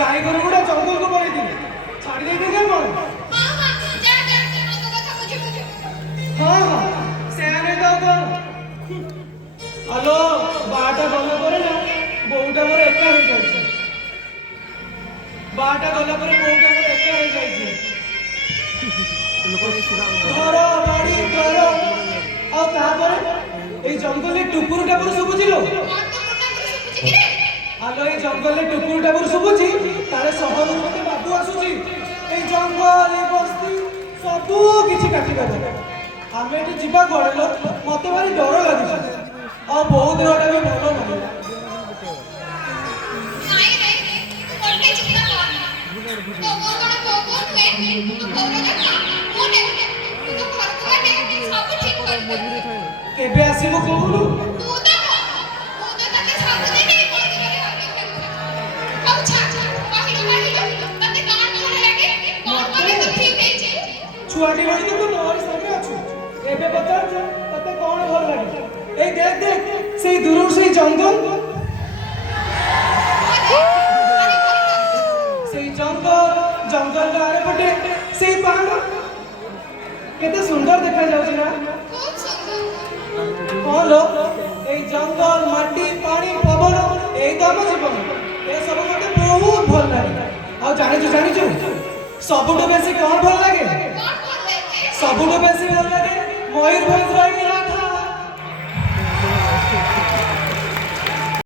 गाई गोरु गुड़ा जंगल को पड़े दिले छाड़ी दे दिले कौन हां हां जा जा तो कथा बुझे बुझे हां हां सेने तो कौन हेलो बाटा गला परे ना बोउटा मोर एका हो जाइछे बाटा गला परे बोउटा मोर एका हो जाइछे घर बाड़ी घर आ तापरे ए जंगल टुकुर टापुर सुबुझिलो आलो ए जंगल टुकुर टापुर सुबुझी तारे सहर मते बाबू आसुची ए जंगल ए बस्ती सबु किछि काटी दबो आमे एठी जिबा गड़लो मते भारी डर लागिछ आ बहुत रोडा भी भलो नहीं नहीं रे कोटे चिंता कर तो वो कोन हुए तो घर जा मोने तो घर को ने सब ठीक कर दे केबे आसीबो कहलु तू तो तते सब दिन कोन करे अब छा बाहिर तते कान भर लागे कोन करे तो ठीक है छे छुआटी बड़ी तो तोर संगे अछु एबे बता तते कोन भल लागे ए देख देख से दूर से जंगल से जंगल जंगल आरे पटे से पहाड़ केते सुंदर देखा जाउछ ना खूब सुंदर बोलो ए जंगल माटी पानी पवन ए दम जीवन ए सब मते बहुत भल लागे आ जानि छु सबुठो बेसी कोन भल लागे कौन बोल रहे सबुठो बेसी भल लागे मयूरभंज रही